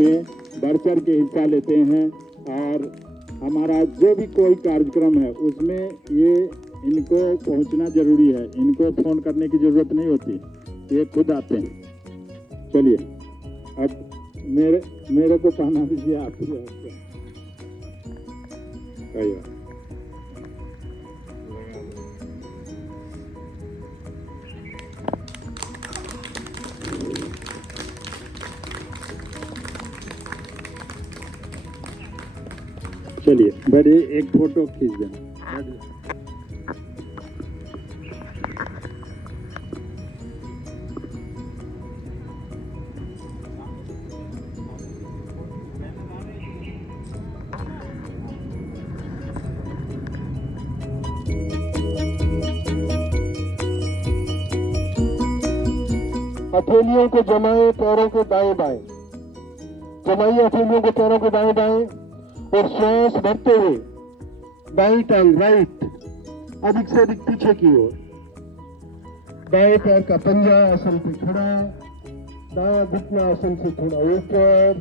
में बढ़ चढ़ के हिस्सा लेते हैं और हमारा जो भी कोई कार्यक्रम है उसमें ये इनको पहुंचना जरूरी है। इनको फ़ोन करने की ज़रूरत नहीं होती, ये खुद आते हैं। चलिए अब मेरे को कहना दीजिए आप चलिए बड़े एक फोटो खींच देना। हथेलियों को जमाए पैरों के दाएं बाएं, जमाइए हथेलियों को पैरों के दाएं बाएं और श्वास भरते हुए बाईं टांग राइट अधिक से अधिक पीछे की ओर, दाएं पैर का पंजा आसन पे खड़ा, दायां घुटना आसन से थोड़ा ऊपर,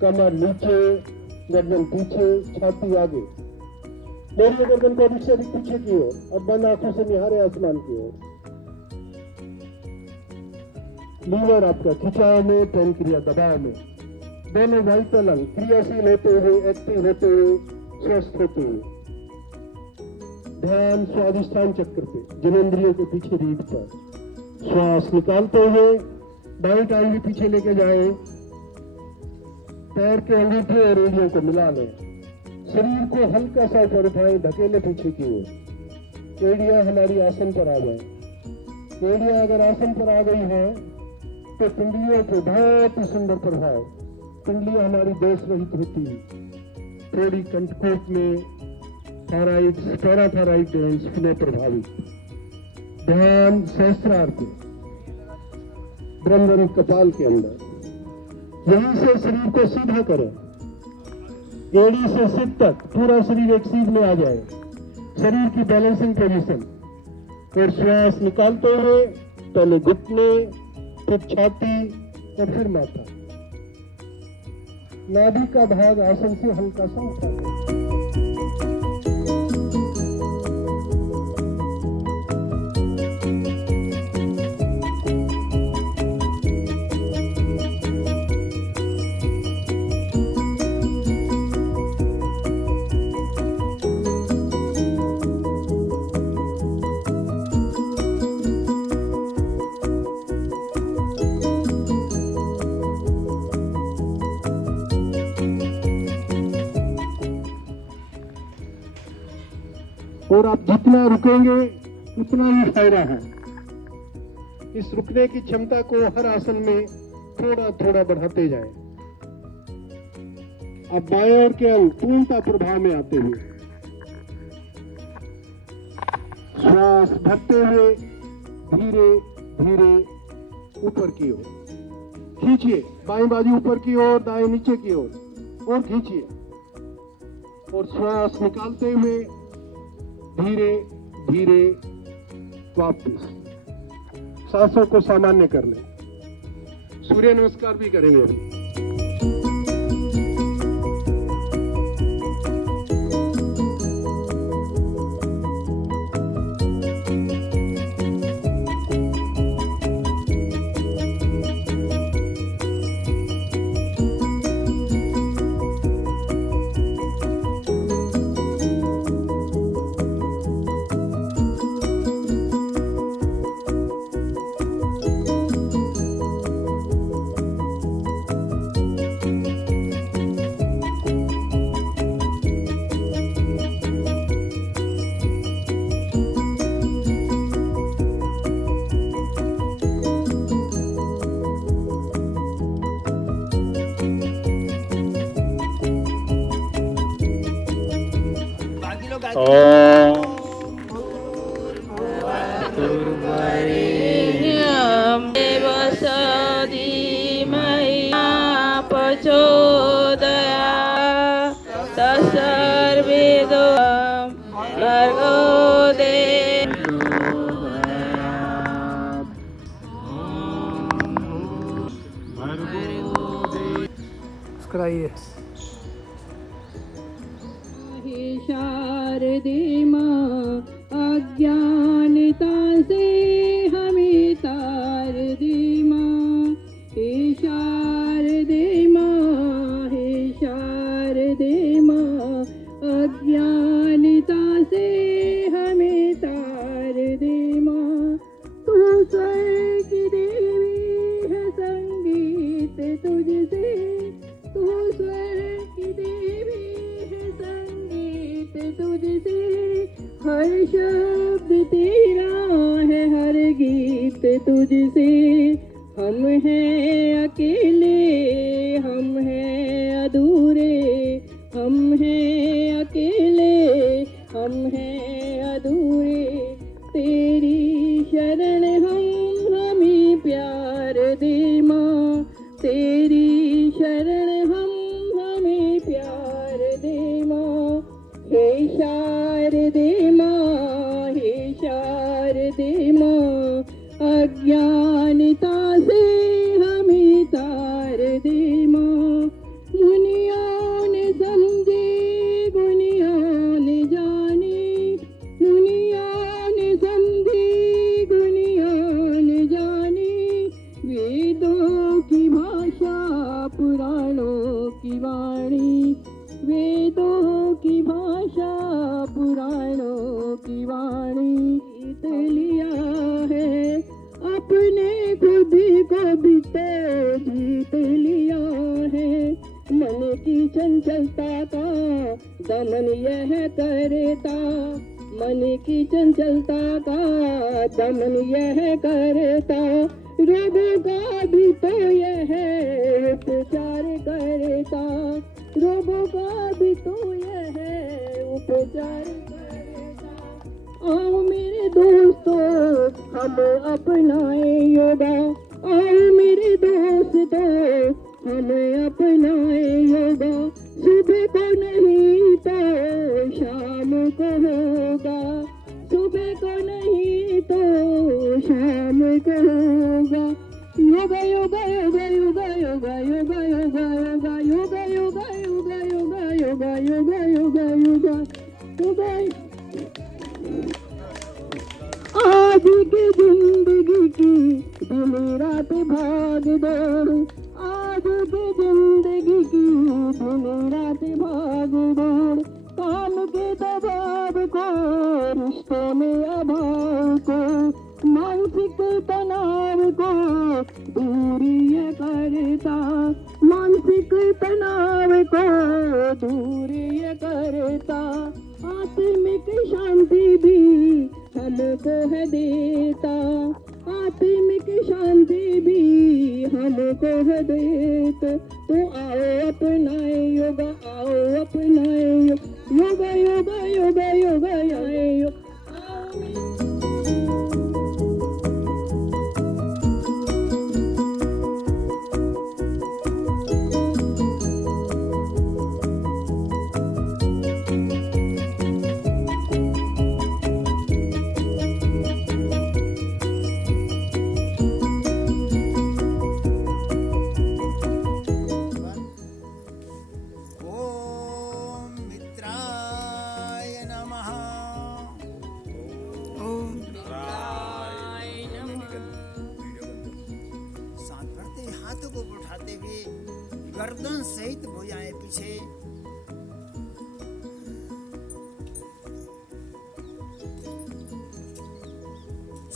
कमर नीचे, गर्दन पीछे, छाती आगे। मेरी गर्दन को अधिक से अधिक पीछे की ओर, अब बंद आंखों से निहारे आसमान की ओर। लीवर आपका खिंचाव में, पैनक्रिया दबाव में, दोनों वाइटल अंग क्रियाशील होते हुए, एक्टिव होते हुए, स्वस्थ होते हुए। ध्यान स्वादिष्ठान चक्र पे, जननेंद्रियों के पीछे रीढ़ पर। श्वास निकालते हुए दाईं टांग भी पीछे लेके जाए, पैर के अंगूठे और एड़ियों को मिला लें, शरीर को हल्का सा ऊपर उठाए, धकेले पीछे की ओर। एड़ियां हमारी आसन पर आ जाए। एड़ियां अगर आसन पर आ गई है तो पिंडलियों को बहुत ही सुंदर प्रभाव। पिंडलियां हमारी दोष रहित होती है, थोड़ी कंठकोट में थायराइड, पैराथायराइड ग्लैंड्स पुनः प्रभावित। ध्यान सहस्त्रार पे, ब्रह्मरंध्र कपाल के अंदर। यहीं से शरीर को सीधा करें, एड़ी से सिर तक पूरा शरीर एक सीध में आ जाए, शरीर की बैलेंसिंग पोजीशन। और श्वास निकालते हुए पहले घुटने, फिर छाती और फिर माथा। नाभि का भाग आसन से हल्का सा उठा दें। और आप जितना रुकेंगे उतना ही फायदा है। इस रुकने की क्षमता को हर आसन में थोड़ा थोड़ा बढ़ाते जाएं। अब बाएं ओर के अंग पूर्णतः प्रभाव में आते हुए श्वास भरते हुए धीरे धीरे ऊपर की ओर खींचिए, बाएं बाजू ऊपर की ओर, दाएं नीचे की ओर, और खींचिए। और श्वास निकालते हुए धीरे धीरे वापस सांसों को सामान्य कर लें। सूर्य नमस्कार भी करेंगे अभी। कराइए। हे शारदे माँ अज्ञानता से हमें तार दे माँ। हे शारदे माँ, हे शारदे माँ अज्ञानता से हमें तार दे माँ। तू स्वर्ग की देवी है संगीत तुझसे, तू स्वर्ग की देवी है संगीत तुझसे। हर शब्द तेरा है हर गीत तुझसे। हम हैं अकेले, हम हैं अधूरे, हम हैं अकेले, हम हैं अधूरे। तेरी शरण हमें प्यार दे माँ, तेरी शरण हमें प्यार दे माँ। हे शारदे माँ, हे शारदे माँ अज्ञानता से हमें तार दे माँ। मुनियों ने समझे गुनियों ने जाने, मुनियों ने समझे गुनियों ने जाने। वेदों की भाषा पुराणों की वाणी, वेदों की भाषा पुराणों की वाणी। जीत लिया है अपने खुद को भी तो जीत लिया है। मन की चंचलता का दमन यह करता, मन की चंचलता का दमन यह करता। रोगों का भी तो यह उपचार करता, रोगों का भी तो यह उपचार करता। आओ मेरे दोस्तों हम अपनाए योगा, आओ मेरे दोस्तों हम अपनाए योगा। सुबह को नहीं तो शाम को होगा, सुबह को नहीं तो शाम को होगा। योगा योगा योगा योगा योगा योगा योगा योगा योगा योगा योगा योगा योगा योगा योगा योगा योगा। आज की जिंदगी की दिन रात भाग दौड़, आज की जिंदगी की दिन रात भाग दौड़। काम के दबाव को, रिश्तों में अभाव को, मानसिक तनाव को दूर ये करता, मानसिक तनाव को दूर ये करता। आत्मिक शांति भी हमको है देता, आत्मिक शांति भी हमको है देता। तो आओ अपनाए योगा, आओ अपनाए योगा, योगा योगा योगा योगा। गर्दन सहित भुजाएं पीछे,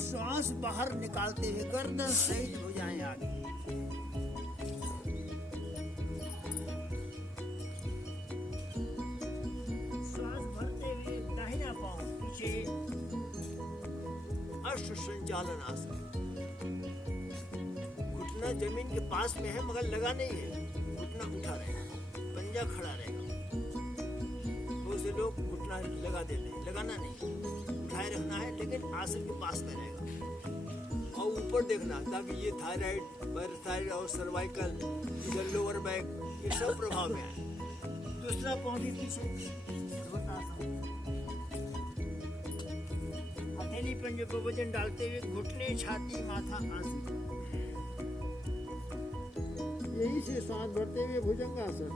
श्वास बाहर निकालते हुए गर्दन सहित भुजाएं आगे। श्वास भरते हुए दाहिना पांव पीछे, अष्ट संचालन आसन। घुटना जमीन के पास में है मगर लगा नहीं है, घुटना उठा रहेगा, पंजा खड़ा रहेगा। बहुत से लोग घुटना लगा देते हैं, लगाना नहीं, उठाए रखना है लेकिन आसन के पास में रहेगा। और ऊपर देखना ताकि ये थायराइड, पैराथायराइड और सर्वाइकल, इधर लोअर बैक, ये सब प्रभाव में आए। दूसरा पाँव भी पीछे, हथेली पंजे पर वजन डालते हुए घुटने, छाती, माथा, आंसू। यही से सांस भरते हुए भुजंगासन।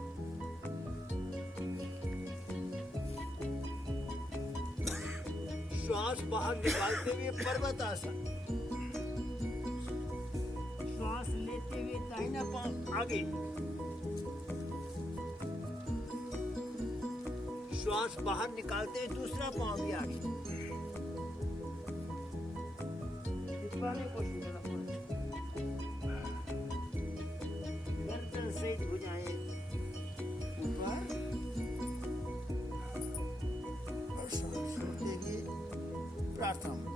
श्वास बाहर निकालते हुए पर्वतासन। श्वास लेते हुए दाहिना पांव आगे, श्वास बाहर निकालते हुए दूसरा पांव भी आगे। चिपकाने की कोशिश करना, गर्दन सहित भुजाएं ऊपर और सांस छोड़ते हुए प्रार्थना।